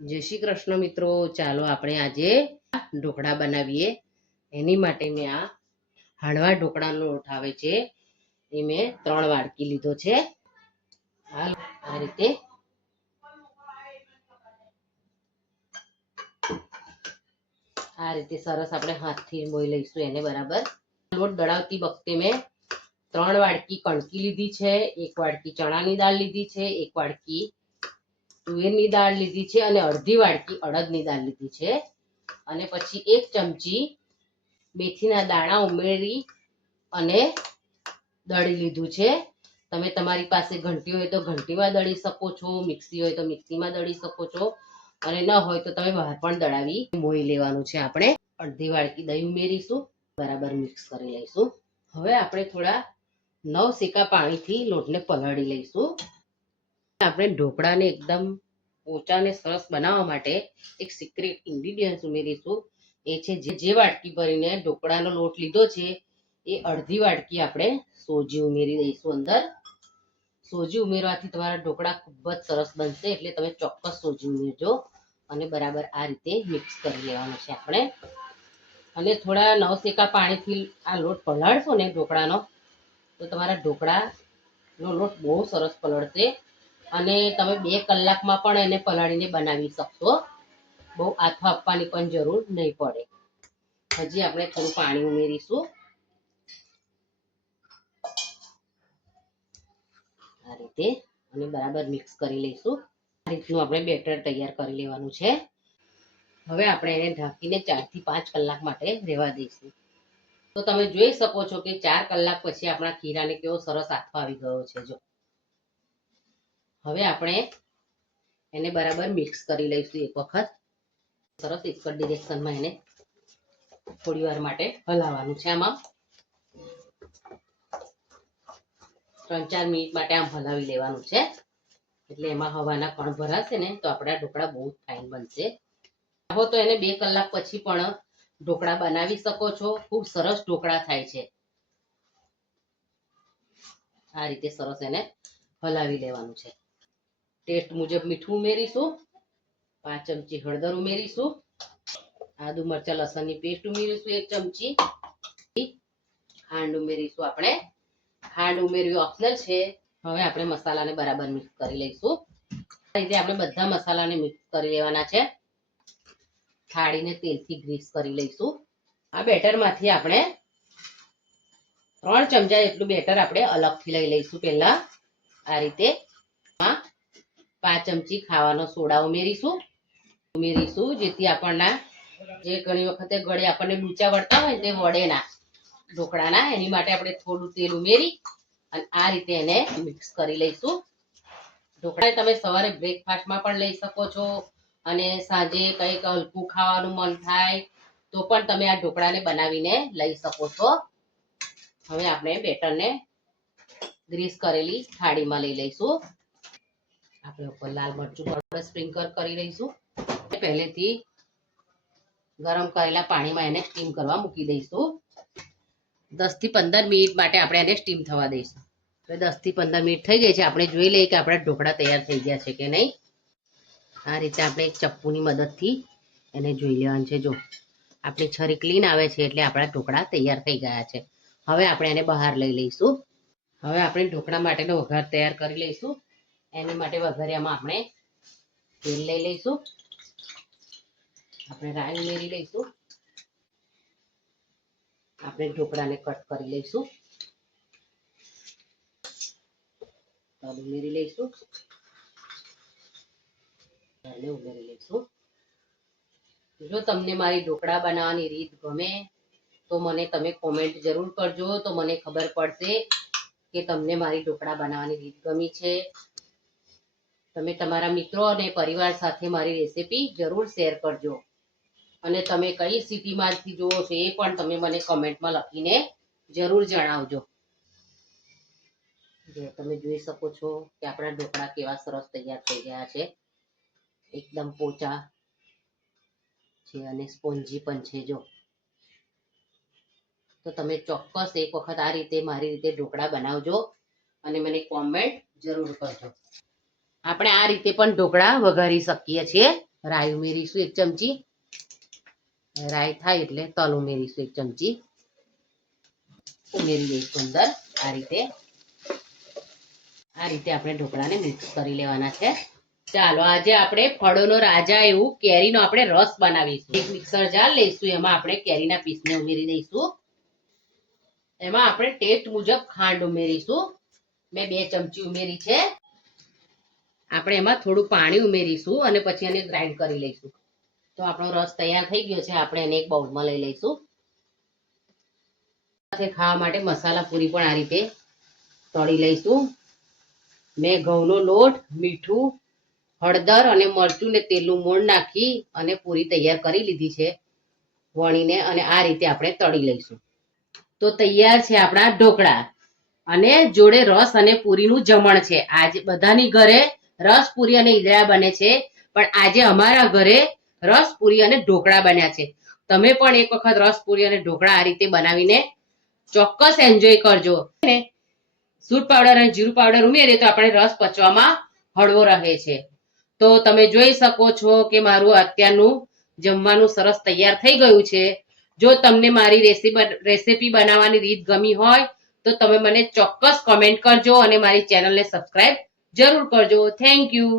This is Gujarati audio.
જય શ્રી કૃષ્ણ મિત્રો, ચાલો આપણે આજે ઢોકળા બનાવીએ. એની માટે મેં આ હાંડવા ઢોકળાનો લોટ આવે છે એ મેં 3 વાડકી લીધો છે. આ રીતે સરસ આપણે હાથથી મોઈ લઈશું એને બરાબર. લોટ દળાવતી વખતે મેં 3 વાડકી કણકી લીધી છે, 1 વાડકી ચણાની દાળ લીધી છે, 1 વાડકી તુવેરની દાળ લીધી છે અને અડધી વાડકી અડદની દાળ લીધી છે. અને પછી 1 ચમચી મેથીના દાણા ઉમેરી અને દળી લીધું છે. તમે તમારી પાસે ઘંટી હોય તો ઘંટીમાં દળી શકો છો, મિક્સી હોય તો મિક્સીમાં દળી શકો છો, અને ન હોય તો તમે બહાર પણ દળાવી મોઈ લેવાનું છે. આપણે અડધી વાડકી દહીં ઉમેરીશું, બરાબર મિક્સ કરી લઈશું. હવે આપણે થોડા 9 સેકા પાણીથી લોટને પલાળી લઈશું. આપણે ઢોકળાને એકદમ પોચા અને સરસ બનાવવા માટે એક સિક્રેટ ઇન્ગ્રેડિયન્ટ ઉમેરીશું. એ છે જે વાટકી ભરીને ઢોકળાનો લોટ લીધો છે એ અડધી વાટકી આપણે સોજી ઉમેરી દઈશું અંદર. સોજી ઉમેરવાથી તમારા ઢોકળા ખૂબ જ સરસ બનશે, એટલે તમે ચોક્કસ સોજી ઉમેરજો અને બરાબર આ રીતે મિક્સ કરી લેવાનું છે આપણે. અને થોડા 9 સેકા પાણીથી આ લોટ પલાળશો ને ઢોકળાનો, તો તમારા ઢોકળાનો લોટ બહુ સરસ પલળશે અને તમે 2 કલાકમાં પણ એને પલાળીને બનાવી શકશો. બહુ આથો આપવાની પણ જરૂર નહીં પડે. હજી આપણે થોડું પાણી ઉમેરીશું. આ રીતે અને બરાબર મિક્સ કરી લઈશું. આ રીતનું આપણે બેટર તૈયાર કરી લેવાનું છે. હવે આપણે એને ઢાંકીને 4 થી 5 કલાક માટે રહેવા દઈશું. તો તમે જોઈ શકો છો કે 4 કલાક પછી આપણા ખીરાને કેવો સરસ આથો આવી ગયો છે. જો હવે આપણે એને બરાબર મિક્સ કરી લઈશું એક વખત. સરસ એક જ ડિરેક્શનમાં એને થોડી વાર માટે હલાવવાનું છે. આમાં 3-4 મિનિટ માટે આમ હલાવી લેવાનું છે, એટલે એમાં હવાના કણ ભરાશે ને તો આપણા ઢોકળા બહુ ફાઇન બનશે. ચાહો તો એને 2 કલાક પછી પણ ઢોકળા બનાવી શકો છો. ખૂબ સરસ ઢોકળા થાય છે. આ રીતે સરસ એને હલાવી લેવાનું છે. ટેસ્ટ મુજબ મીઠું ઉમેરીશું, 5 ચમચી હળદર ઉમેરીશું, આદુ મરચા લસણની પેસ્ટ ઉમેરીશું 1 ચમચી, ખાંડ ઉમેરીશું આપણે. ખાંડ ઉમેરવી ઓપ્શનલ છે. હવે આપણે મસાલાને બરાબર મિક્સ કરી લઈશું. આ રીતે આપણે બધા મસાલાને મિક્સ કરી લેવાના છે. થાળીને તેલથી ગ્રીસ કરી લઈશું. આ બેટરમાંથી આપણે 3 ચમચા જેટલું બેટર આપણે અલગથી લઈ લઈશું. પહેલા આ રીતે 5 ચમચી ખાવાનો સોડા ઉમેરીશું, જેથી આપણના જે ઘણી વખતે ગળે આપણને લૂચા વળતા હોય તે વળે ના ઢોકળાના, એની માટે આપણે થોડું તેલ ઉમેરી અને આ રીતે એને મિક્સ કરી લઈશું. ઢોકળા તમે સવારે બ્રેકફાસ્ટમાં પણ લઈ શકો છો, અને સાંજે કંઈક હલકું ખાવાનું મન થાય તો પણ તમે આ ઢોકળાને બનાવીને લઈ શકો છો. હવે આપણે બેટરને ગ્રીસ કરેલી થાળીમાં લઈ લઈશું. આપણે ઉપર લાલ મરચું પાવડર સ્પ્રિંકલ કરી લઈશું. પહેલેથી ગરમ કરેલા પાણીમાં એને સ્ટીમ કરવા મૂકી દઈશું. 10 થી 15 મિનિટ માટે આપણે એને સ્ટીમ થવા દઈશું. 10 થી 15 મિનિટ થઈ ગઈ છે. આપણે જોઈ લઈએ કે આપણા ઢોકળા તૈયાર થઈ ગયા છે કે નહીં. આ રીતે આપણે એક ચપ્પુની મદદથી એને જોઈ લેવાનું છે. જો આપણી છરી ક્લીન આવે છે એટલે આપણા ઢોકળા તૈયાર થઈ ગયા છે. હવે આપણે એને બહાર લઈ લઈશું. હવે આપણે ઢોકળા માટેનો વઘાર તૈયાર કરી લઈશું. એની માટે વઘારિયામાં આપણે તેલ લઈ લઈશું. આપણે રાઈ ઉમેરી લઈશું. આપણે ઢોકળાને કટ કરી લઈશું. તલ ઉમેરી લઈશું. જો તમને મારી ઢોકળા બનાવવાની રીત ગમે તો મને તમે કોમેન્ટ જરૂર કરજો, તો મને ખબર પડશે કે તમને મારી ઢોકળા બનાવવાની રીત ગમી છે. તમે તમારા મિત્રો અને પરિવાર સાથે મારી રેસીપી જરૂર શેર કરજો, અને તમે કઈ સિટીમાંથી જુઓ છો એ પણ તમે મને કમેન્ટમાં લખીને જરૂર જણાવજો. તમે જોઈ શકો છો કે આપણા ઢોકળા કેવા સરસ તૈયાર થઈ ગયા છે. એકદમ પોચા છે અને સ્પોન્જી પણ છે. જો તો તમે ચોક્કસ એક વખત આ રીતે મારી રીતે ઢોકળા બનાવજો અને મને કોમેન્ટ જરૂર કરજો. આપણે આ રીતે પણ ઢોકળા વઘારી શકીએ છીએ. રાઈ ઉમેરીશું 1 ચમચી. રાઈ થાય એટલે તલ ઉમેરીશું 1 ચમચી. ઉમેરી દઈશું અંદર. આ રીતે આપણે ઢોકળાને મિક્સ કરી લેવાના છે. ચાલો આજે આપણે ફળોનો રાજા એવું કેરીનો આપણે રસ બનાવીશું. એક મિક્સર જાર લઈશું, એમાં આપણે કેરીના પીસને ઉમેરી દઈશું. એમાં આપણે ટેસ્ટ મુજબ ખાંડ ઉમેરીશું. મેં 2 ચમચી ઉમેરી છે. આપણે એમાં થોડું પાણી ઉમેરીશું અને પછી એને ગ્રાઇન્ડ કરી લઈશું. તો આપણો રસ તૈયાર થઈ ગયો છે. આપણે એને એક બાઉલમાં લઈ લઈશું. સાથે ખાવા માટે મસાલા પૂરી પણ આ રીતે તળી લઈશું. મેં ઘઉંનો લોટ, મીઠું, હળદર અને મરચું ને તેલનું મોણ નાખી અને પૂરી તૈયાર કરી લીધી છે વણીને, અને આ રીતે આપણે તળી લઈશું. તો તૈયાર છે આપણા ઢોકળા, અને જોડે રસ અને પૂરીનું જમણ છે. આજે બધાની ઘરે રસ, પૂરી અને ઈદડા બને છે, પણ આજે અમારા ઘરે રસ, પૂરી અને ઢોકળા બન્યા છે. તમે પણ એક વખત રસ, પૂરી અને ઢોકળા આ રીતે બનાવીને ચોક્કસ એન્જોય કરજો. સૂટ પાવડર અને જીરું પાવડર ઉમેરીએ તો આપણે રસ પચવામાં હળવો રહે છે. તો તમે જોઈ શકો છો કે મારું અત્યારનું જમવાનું સરસ તૈયાર થઈ ગયું છે. જો તમને મારી રેસીપી બનાવવાની રીત ગમી હોય તો તમે મને ચોક્કસ કોમેન્ટ કરજો અને મારી ચેનલને સબસ્ક્રાઇબ જરૂર કરજો. Thank you.